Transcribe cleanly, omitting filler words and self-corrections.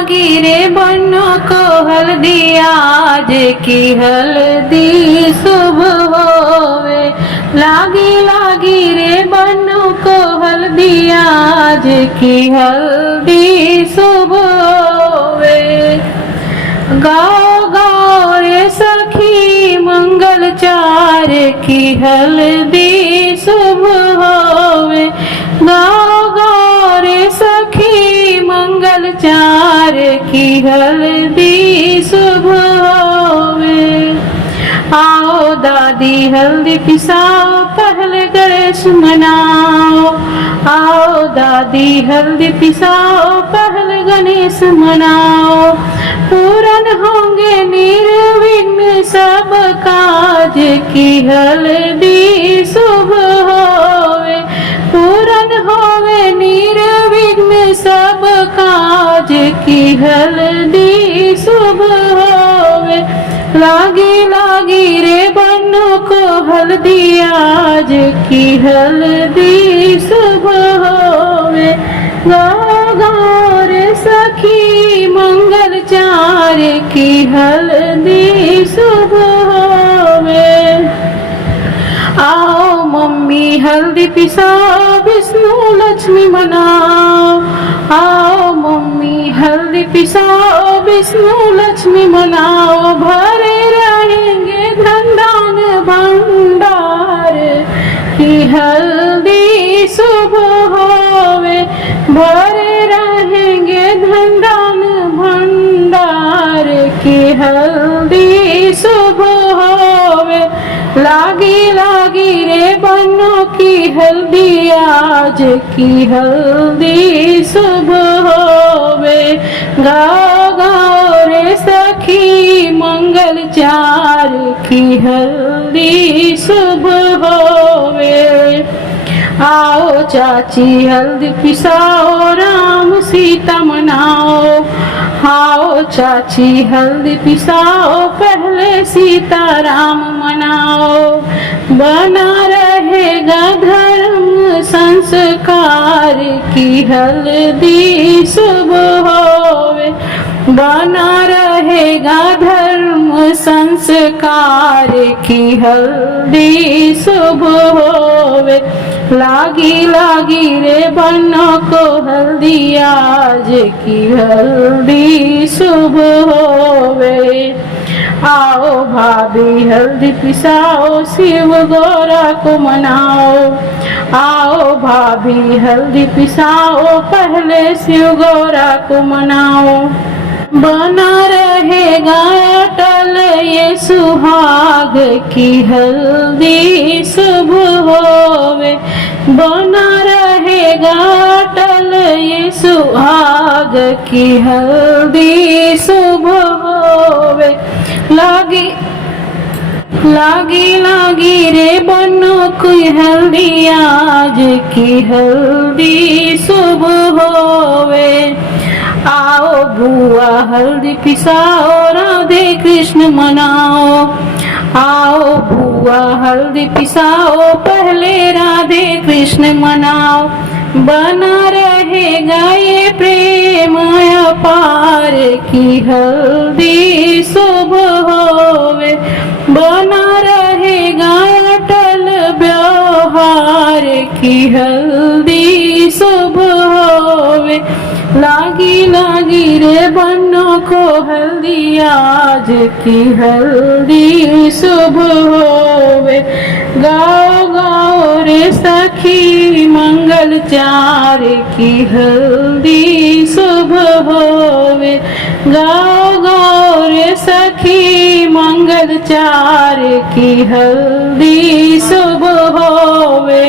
लागी रे बन्नों को हल्दी आज की हल्दी शुभ होवे। लागी लागी रे बन्नों को हल्दी आज की हल्दी शुभ होवे। गाओ गाओ रे सखी मंगल चार की हल्दी शुभ होवे। गाओ गाओ रे सखी मंगल चार की हल्दी शुभ होवे। आओ दादी हल्दी पिसाओ पहले गणेश मनाओ। आओ दादी हल्दी पिसाओ पहले गणेश मनाओ। पूरन होंगे निर्विघ्न सब काज की हल्दी शुभ होवे। पूरन होवे निर्विघ्न सब काज की हल्दी शुभ होवे। लागी लागी रे बन्नों को हल्दी आज की हल्दी शुभ होवे। गाओ गाओ रे सखी मंगल चार की हल्दी शुभ होवे। आओ मम्मी हल्दी पिसाओ विष्णु लक्ष्मी मनाओ। आओ मम्मी हल्दी पिसाओ विष्णु लक्ष्मी मनाओ। भरे रहेंगे धन दान भंडार की हल्दी शुभ होवे। भरे रहेंगे धन दान भंडार की हल्दी शुभ होवे। लागी लागी रे बन्नों की हल्दी आज की हल्दी शुभ होवे। गाओ गाओ रे सखी मंगल चार की हल्दी शुभ होवे। आओ चाची हल्दी पिसाओ राम सीता मनाओ। आओ चाची हल्दी पिसाओ पहले सीता राम मनाओ। बना रहेगा धर्म संस्कार की हल्दी शुभ होवे। बना रहेगा धर्म संस्कार की हल्दी शुभ होवे। लागी लागी रे बन्नों को हल्दी आज की हल्दी शुभ होवे। आओ भाभी हल्दी पिसाओ शिव गौरा को मनाओ। आओ भाभी हल्दी पिसाओ पहले शिव गौरा को मनाओ। बना रहेगा अटल ये सुहाग की हल्दी शुभ होवे। बना रहेगा अटल ये सुहाग की हल्दी शुभ होवे। लागी लागी लागी रे बन्नों की हल्दी आज की हल्दी शुभ होवे। आओ बुआ हल्दी पिसाओ राधे कृष्ण मनाओ। आओ बुआ हल्दी पिसाओ पहले राधे कृष्ण मनाओ। बना रहेगा ये प्रेम अपार की हल्दी शुभ होवे। बना रहेगा अटल व्यवहार की हल्दी शुभ होवे। लागी लागी रे बन्नों को हल्दी आज की हल्दी शुभ होवे। गाओ गाओ रे सखी मंगल चार की हल्दी शुभ होवे। गाओ गाओ रे सखी मंगल चार की हल्दी शुभ होवे।